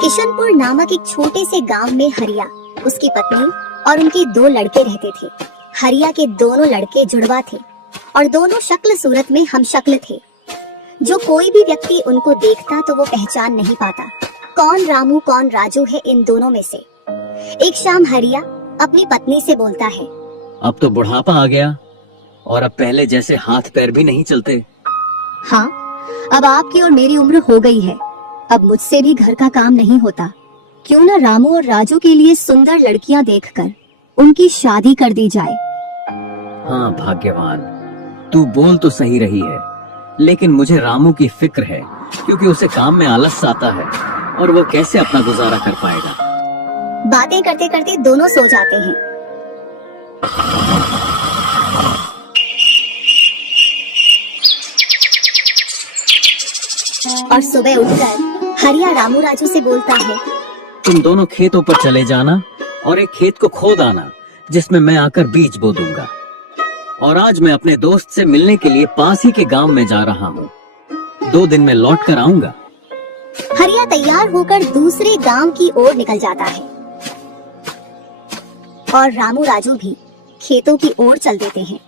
किशनपुर नामक एक छोटे से गांव में हरिया, उसकी पत्नी और उनके 2 लड़के रहते थे। हरिया के दोनों लड़के जुड़वा थे और दोनों शक्ल सूरत में हमशक्ल थे। जो कोई भी व्यक्ति उनको देखता तो वो पहचान नहीं पाता कौन रामू कौन राजू है इन दोनों में से। एक शाम हरिया अपनी पत्नी से बोलता है, अब तो बुढ़ापा आ गया और अब पहले जैसे हाथ पैर भी नहीं चलते। हाँ, अब आपकी और मेरी उम्र हो गई है, अब मुझसे भी घर का काम नहीं होता। क्यों ना रामू और राजू के लिए सुंदर लड़कियां देखकर उनकी शादी कर दी जाए। हाँ भाग्यवान, तू बोल तो सही रही है, लेकिन मुझे रामू की फिक्र है क्योंकि उसे काम में आलस आता है और वो कैसे अपना गुजारा कर पाएगा। बातें करते करते दोनों सो जाते हैं। और सुबह उठकर हरिया रामू राजू से बोलता है, तुम दोनों खेतों पर चले जाना और एक खेत को खोद आना जिसमें मैं आकर बीज बो दूंगा। और आज मैं अपने दोस्त से मिलने के लिए पास ही के गांव में जा रहा हूँ। 2 दिन में लौट कर आऊंगा। हरिया तैयार होकर दूसरे गांव की ओर निकल जाता है और रामू राजू भी खेतों की ओर चल देते हैं।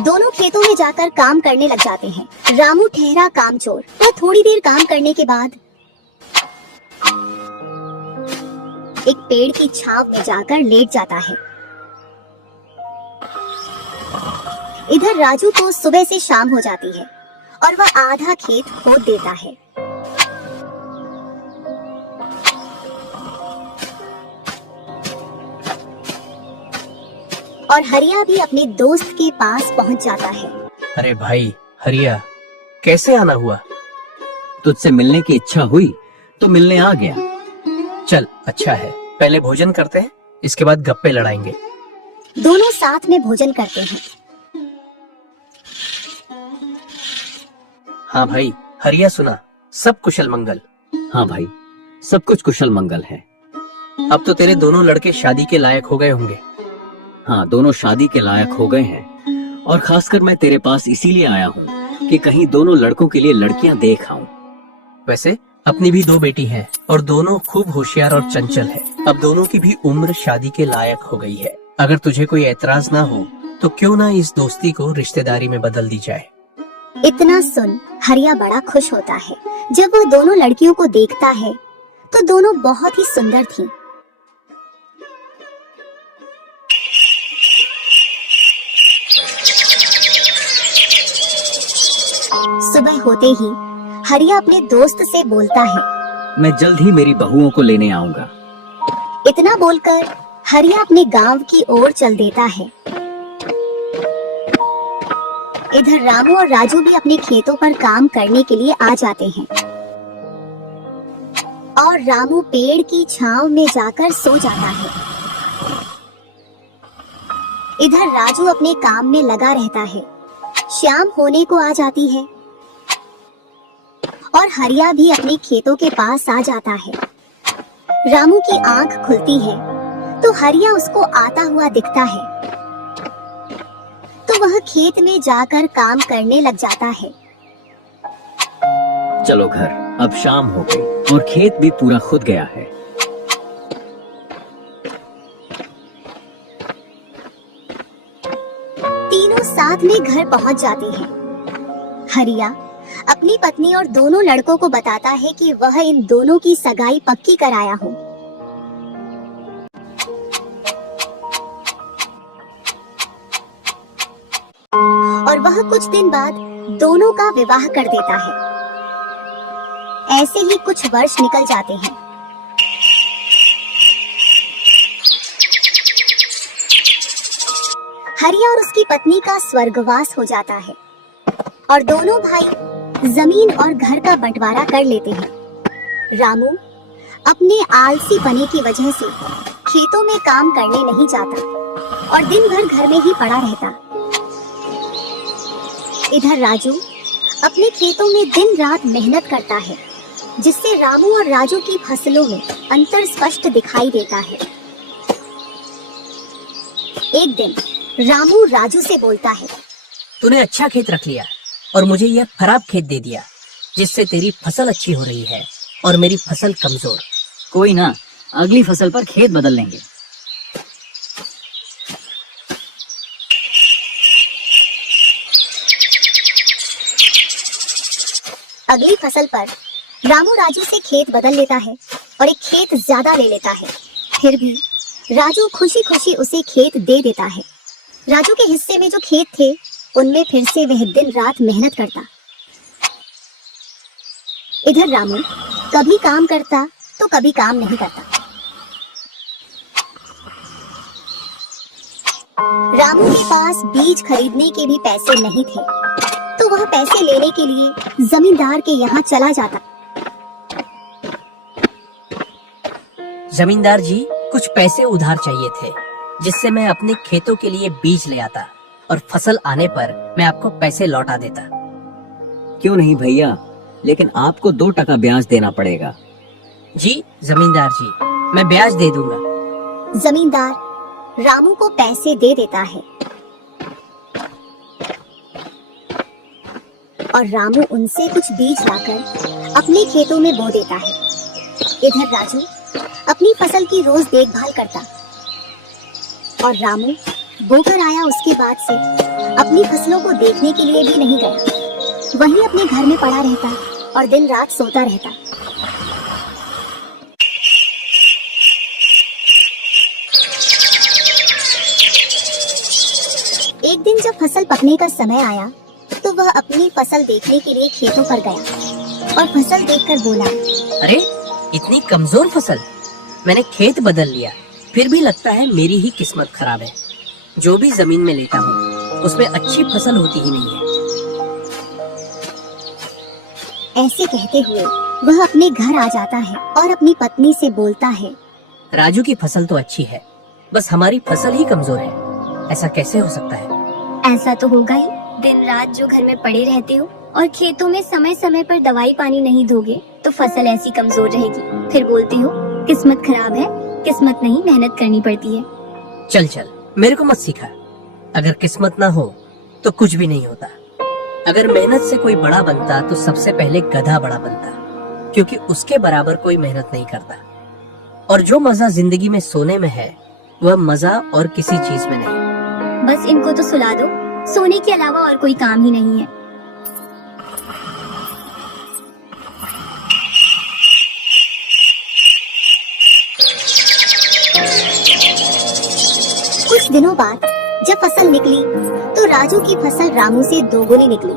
दोनों खेतों में जाकर काम करने लग जाते हैं। रामू ठहरा कामचोर, वह थोड़ी देर काम करने के बाद एक पेड़ की छांव में जाकर लेट जाता है। इधर राजू को सुबह से शाम हो जाती है और वह आधा खेत खोद देता है। और हरिया भी अपने दोस्त के पास पहुंच जाता है। अरे भाई हरिया, कैसे आना हुआ? तुझसे मिलने की इच्छा हुई तो मिलने आ गया। चल अच्छा है, पहले भोजन करते हैं, इसके बाद गप्पे लड़ाएंगे। दोनों साथ में भोजन करते हैं। हाँ भाई हरिया, सुना सब कुशल मंगल? हाँ भाई, सब कुछ कुशल मंगल है। अब तो तेरे दोनों लड़के शादी के लायक हो गए होंगे। हाँ, दोनों शादी के लायक हो गए हैं और खासकर मैं तेरे पास इसीलिए आया हूँ कि कहीं दोनों लड़कों के लिए लड़कियां देख आऊं। वैसे अपनी भी 2 बेटी हैं और दोनों खूब होशियार और चंचल है। अब दोनों की भी उम्र शादी के लायक हो गई है। अगर तुझे कोई ऐतराज ना हो तो क्यों ना इस दोस्ती को रिश्तेदारी में बदल दी जाए। इतना सुन हरिया बड़ा खुश होता है। जब वह दोनों लड़कियों को देखता है तो दोनों बहुत ही सुंदर थीं। सुबह होते ही हरिया अपने दोस्त से बोलता है, मैं जल्द ही मेरी बहुओं को लेने आऊंगा। इतना बोलकर हरिया अपने गांव की ओर चल देता है। इधर रामू और राजू भी अपने खेतों पर काम करने के लिए आ जाते हैं और रामू पेड़ की छांव में जाकर सो जाता है। इधर राजू अपने काम में लगा रहता है। शाम होने को आ जाती है और हरिया भी अपने खेतों के पास आ जाता है। रामू की आंख खुलती है तो हरिया उसको आता हुआ दिखता है, तो वह खेत में जाकर काम करने लग जाता है। चलो घर, अब शाम हो गई और खेत भी पूरा खुद गया है। तीनों साथ में घर पहुंच जाते हैं। हरिया अपनी पत्नी और दोनों लड़कों को बताता है कि वह इन दोनों की सगाई पक्की कराया हो। और वह कुछ दिन बाद दोनों का विवाह कर देता है। ऐसे ही कुछ वर्ष निकल जाते हैं। हरिया और उसकी पत्नी का स्वर्गवास हो जाता है और दोनों भाई जमीन और घर का बंटवारा कर लेते हैं। रामू अपने आलसी पने की वजह से खेतों में काम करने नहीं जाता और दिन भर घर में ही पड़ा रहता। इधर राजू अपने खेतों में दिन रात मेहनत करता है, जिससे रामू और राजू की फसलों में अंतर स्पष्ट दिखाई देता है। एक दिन रामू राजू से बोलता है, तूने अच्छा खेत रख लिया और मुझे यह खराब खेत दे दिया। जिससे तेरी फसल अच्छी हो रही है और मेरी फसल कमजोर। कोई ना, अगली फसल पर खेत बदल लेंगे। अगली फसल पर रामू राजू से खेत बदल लेता है और एक खेत ज्यादा ले लेता है। फिर भी राजू खुशी खुशी उसे खेत दे देता है। राजू के हिस्से में जो खेत थे उनमें फिर से वह दिन रात मेहनत करता। इधर रामू कभी काम करता तो कभी काम नहीं करता। रामू के पास बीज खरीदने के भी पैसे नहीं थे, तो वह पैसे लेने के लिए जमींदार के यहाँ चला जाता। जमींदार जी, कुछ पैसे उधार चाहिए थे, जिससे मैं अपने खेतों के लिए बीज ले आता और फसल आने पर मैं आपको पैसे लौटा देता। क्यों नहीं भैया, लेकिन आपको 2 टका ब्याज देना पड़ेगा। जी जमींदार जी, मैं ब्याज दे दूंगा। जमींदार रामू को पैसे दे देता है और रामू उनसे कुछ बीज लाकर अपने खेतों में बो देता है। इधर राजू अपनी फसल की रोज देखभाल करता और रामू बोकर आया उसके बाद से अपनी फसलों को देखने के लिए भी नहीं गया। वहीं अपने घर में पड़ा रहता और दिन रात सोता रहता। एक दिन जब फसल पकने का समय आया तो वह अपनी फसल देखने के लिए खेतों पर गया और फसल देखकर बोला, अरे इतनी कमजोर फसल, मैंने खेत बदल लिया, फिर भी लगता है मेरी ही किस्मत खराब है। जो भी जमीन में लेता हूँ उसमें अच्छी फसल होती ही नहीं है। ऐसे कहते हुए वह अपने घर आ जाता है और अपनी पत्नी से बोलता है, राजू की फसल तो अच्छी है, बस हमारी फसल ही कमजोर है। ऐसा कैसे हो सकता है? ऐसा तो होगा ही। दिन रात जो घर में पड़े रहते हो और खेतों में समय समय पर दवाई पानी नहीं दोगे तो फसल ऐसी कमजोर रहेगी। फिर बोलते हो किस्मत खराब है। किस्मत नहीं, मेहनत करनी पड़ती है। चल चल, मेरे को मत सिखा। अगर किस्मत ना हो तो कुछ भी नहीं होता। अगर मेहनत से कोई बड़ा बनता तो सबसे पहले गधा बड़ा बनता, क्योंकि उसके बराबर कोई मेहनत नहीं करता। और जो मजा जिंदगी में सोने में है वह मजा और किसी चीज में नहीं। बस इनको तो सुला दो, सोने के अलावा और कोई काम ही नहीं है। कुछ दिनों बाद जब फसल निकली तो राजू की फसल रामू से दोगुनी निकली,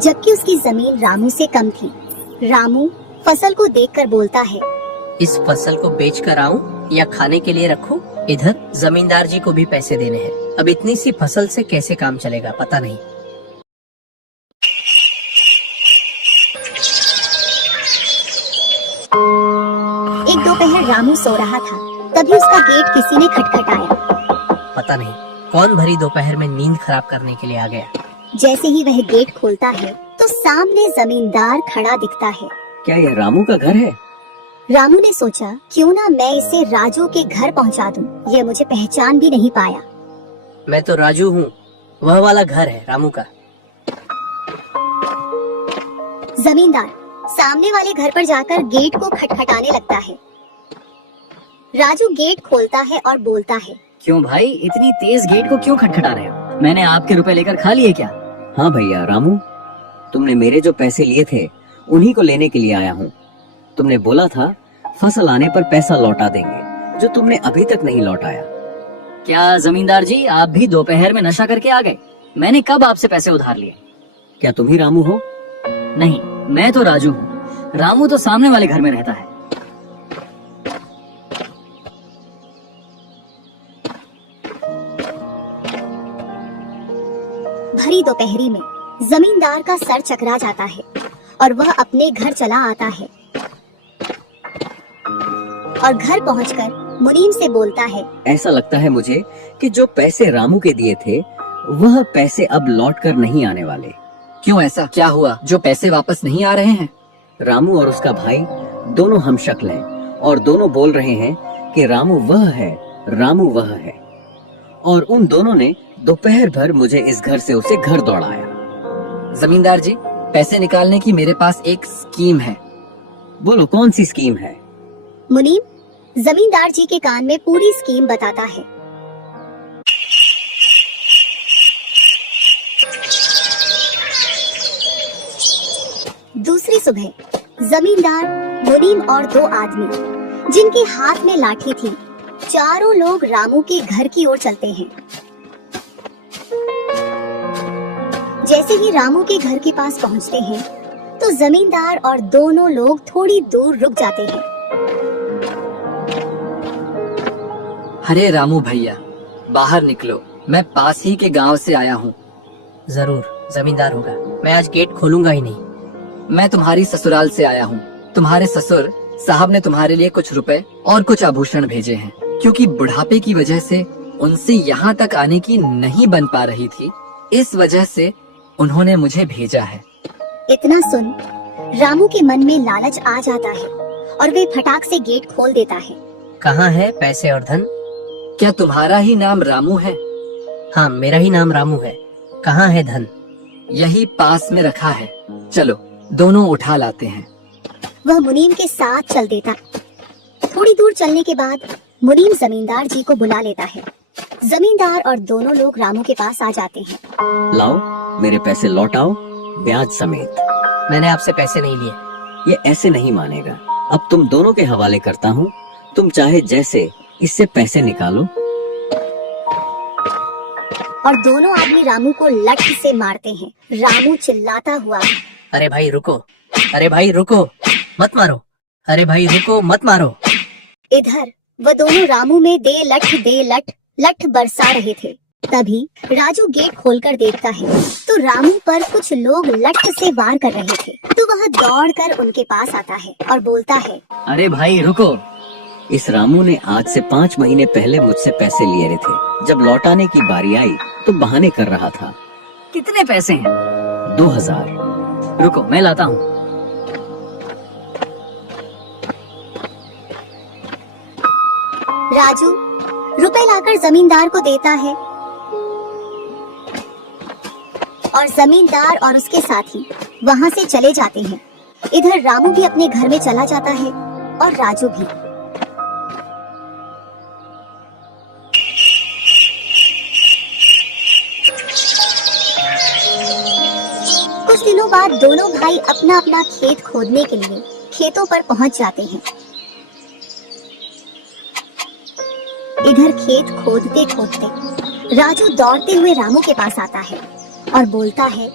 जबकि उसकी जमीन रामू से कम थी। रामू फसल को देखकर बोलता है, इस फसल को बेच कर आऊं या खाने के लिए रखूं? इधर जमींदार जी को भी पैसे देने हैं। अब इतनी सी फसल से कैसे काम चलेगा पता नहीं। एक दोपहर रामू सो रहा था, तभी उसका गेट किसी ने खटखटाया। पता नहीं कौन भरी दोपहर में नींद खराब करने के लिए आ गया। जैसे ही वह गेट खोलता है तो सामने जमींदार खड़ा दिखता है। क्या यह रामू का घर है? रामू ने सोचा, क्यों ना मैं इसे राजू के घर पहुंचा दूं। यह मुझे पहचान भी नहीं पाया। मैं तो राजू हूँ, वह वाला घर है रामू का। जमींदार सामने वाले घर पर जाकर गेट को खटखटाने लगता है। राजू गेट खोलता है और बोलता है, क्यों भाई, इतनी तेज गेट को क्यों खटखटा रहे हो? मैंने आपके रुपए लेकर खा लिए क्या? हाँ भैया रामू, तुमने मेरे जो पैसे लिए थे उन्हीं को लेने के लिए आया हूँ। तुमने बोला था फसल आने पर पैसा लौटा देंगे, जो तुमने अभी तक नहीं लौटाया। क्या जमींदार जी, आप भी दोपहर में नशा करके आ गए? मैंने कब आपसे पैसे उधार लिए? क्या तुम ही रामू हो? नहीं, मैं तो राजू हूँ। रामू तो सामने वाले घर में रहता है। भरी दोपहरी में जमींदार का सर चकरा जाता है और वह अपने घर चला आता है और घर पहुंचकर मुनीम से बोलता है, ऐसा लगता है मुझे कि जो पैसे रामू के दिए थे वह पैसे अब लौट कर नहीं आने वाले। क्यों, ऐसा क्या हुआ जो पैसे वापस नहीं आ रहे हैं? रामू और उसका भाई दोनों हमशक्ल हैं और दोनों बोल रहे हैं कि रामू वह है, रामू वह है। और उन दोनों ने दोपहर भर मुझे इस घर से उसे घर दौड़ाया। जमींदार जी, पैसे निकालने की मेरे पास एक स्कीम है। बोलो कौन सी स्कीम है? मुनीम जमींदार जी के कान में पूरी स्कीम बताता है। दूसरी सुबह जमींदार, मुनीम और दो आदमी जिनके हाथ में लाठी थी, चारों लोग रामू के घर की ओर चलते हैं। जैसे ही रामू के घर के पास पहुंचते हैं तो जमींदार और दोनों लोग थोड़ी दूर रुक जाते हैं। अरे रामू भैया, बाहर निकलो, मैं पास ही के गांव से आया हूँ। जरूर जमींदार होगा, मैं आज गेट खोलूंगा ही नहीं। मैं तुम्हारी ससुराल से आया हूँ। तुम्हारे ससुर साहब ने तुम्हारे लिए कुछ रुपए और कुछ आभूषण भेजे हैं, क्योंकि बुढ़ापे की वजह से उनसे यहाँ तक आने की नहीं बन पा रही थी, इस वजह से उन्होंने मुझे भेजा है। इतना सुन रामू के मन में लालच आ जाता है और वे फटाक से गेट खोल देता है। कहाँ है पैसे और धन? क्या तुम्हारा ही नाम रामू है? हाँ, मेरा ही नाम रामू है। कहाँ है धन? यही पास में रखा है, चलो दोनों उठा लाते हैं। वह मुनीम के साथ चल देता। थोड़ी दूर चलने के बाद मुनीम जमींदार जी को बुला लेता है। जमींदार और दोनों लोग रामू के पास आ जाते हैं। लाओ मेरे पैसे लौटाओ, ब्याज समेत। मैंने आपसे पैसे नहीं लिए। ये ऐसे नहीं मानेगा। अब तुम दोनों के हवाले करता हूँ, तुम चाहे जैसे इससे पैसे निकालो। और दोनों आदमी रामू को लाठी से मारते हैं। रामू चिल्लाता हुआ, अरे भाई रुको, अरे भाई रुको, मत मारो, अरे भाई रुको, मत मारो। इधर वह दोनों रामू में दे लठ लठ बरसा रहे थे। तभी राजू गेट खोलकर देखता है तो रामू पर कुछ लोग लठ से वार कर रहे थे। तो वह दौड़कर उनके पास आता है और बोलता है, अरे भाई रुको। इस रामू ने आज से 5 महीने पहले मुझसे पैसे लिए थे। जब लौटाने की बारी आई तो बहाने कर रहा था। कितने पैसे हैं? 2000। रुको मैं लाता हूँ। राजू रुपए लाकर जमींदार को देता है और जमींदार और उसके साथी वहां से चले जाते हैं। इधर रामू भी अपने घर में चला जाता है और राजू भी। कुछ दिनों बाद दोनों भाई अपना अपना खेत खोदने के लिए खेतों पर पहुंच जाते हैं। इधर खेत खोदते खोदते राजू दौड़ते हुए रामू के पास आता है और बोलता है,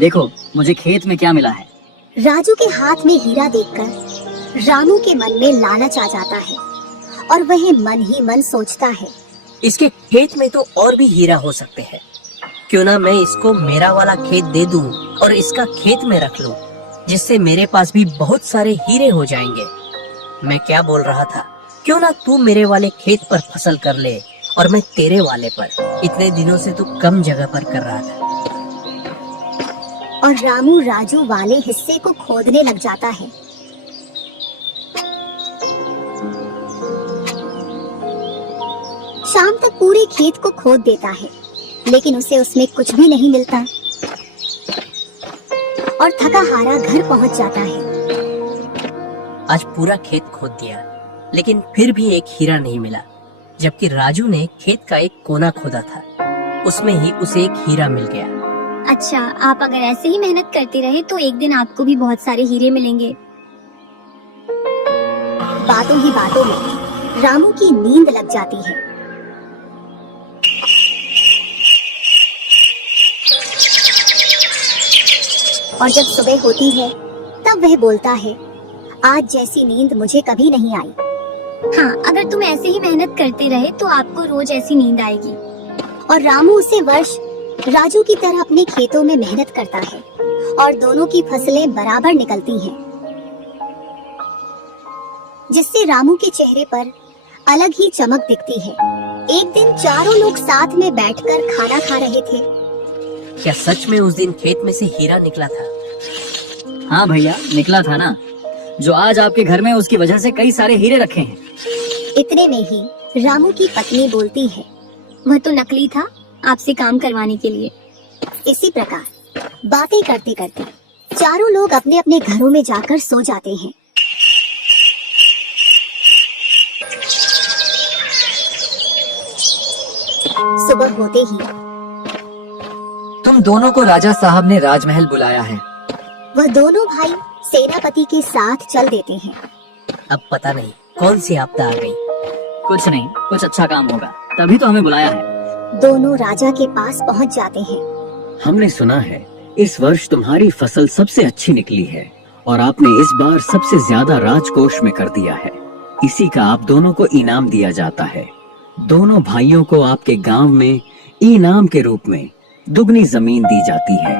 देखो मुझे खेत में क्या मिला है। राजू के हाथ में हीरा देखकर रामू के मन में लालच आ जाता है और वह मन ही मन सोचता है, इसके खेत में तो और भी हीरा हो सकते हैं। क्यों ना मैं इसको मेरा वाला खेत दे दूं और इसका खेत में रख लूं, जिससे मेरे पास भी बहुत सारे हीरे हो जाएंगे। मैं क्या बोल रहा था, क्यों ना तू मेरे वाले खेत पर फसल कर ले और मैं तेरे वाले पर। इतने दिनों से तू कम जगह पर कर रहा था। और रामू राजू वाले हिस्से को खोदने लग जाता है। शाम तक पूरे खेत को खोद देता है, लेकिन उसे उसमें कुछ भी नहीं मिलता और थका हारा घर पहुंच जाता है। आज पूरा खेत खोद दिया, लेकिन फिर भी एक हीरा नहीं मिला, जबकि राजू ने खेत का एक कोना खोदा था, उसमें ही उसे एक हीरा मिल गया। अच्छा, आप अगर ऐसे ही मेहनत करते रहे तो एक दिन आपको भी बहुत सारे हीरे मिलेंगे। बातों ही बातों में रामू की नींद लग जाती है। और जब सुबह होती है तब वह बोलता है, आज जैसी नींद मुझे कभी नहीं आई। हाँ, अगर तुम ऐसे ही मेहनत करते रहे तो आपको रोज ऐसी नींद आएगी। और रामू उसे वर्ष राजू की तरह अपने खेतों में मेहनत करता है और दोनों की फसलें बराबर निकलती हैं, जिससे रामू के चेहरे पर अलग ही चमक दिखती है। एक दिन चारों लोग साथ में बैठकर खाना खा रहे थे। क्या सच में उस दिन खेत में से हीरा निकला था? हाँ भैया, निकला था ना। जो आज आपके घर में उसकी वजह से कई सारे हीरे रखे हैं। इतने में ही रामू की पत्नी बोलती है, वह तो नकली था, आपसे काम करवाने के लिए। इसी प्रकार बातें करते करते चारों लोग अपने अपने घरों में जाकर सो जाते हैं। सुबह होते ही तुम दोनों को राजा साहब ने राजमहल बुलाया है। वह दोनों भाई सेनापति के साथ चल देते हैं। अब पता नहीं कौन सी आपदा आ गई। कुछ नहीं, कुछ अच्छा काम होगा, तभी तो हमें बुलाया है। दोनों राजा के पास पहुंच जाते हैं। हमने सुना है इस वर्ष तुम्हारी फसल सबसे अच्छी निकली है और आपने इस बार सबसे ज्यादा राजकोष में कर दिया है। इसी का आप दोनों को इनाम दिया जाता है। दोनों भाइयों को आपके गांव में इनाम के रूप में दुगनी जमीन दी जाती है।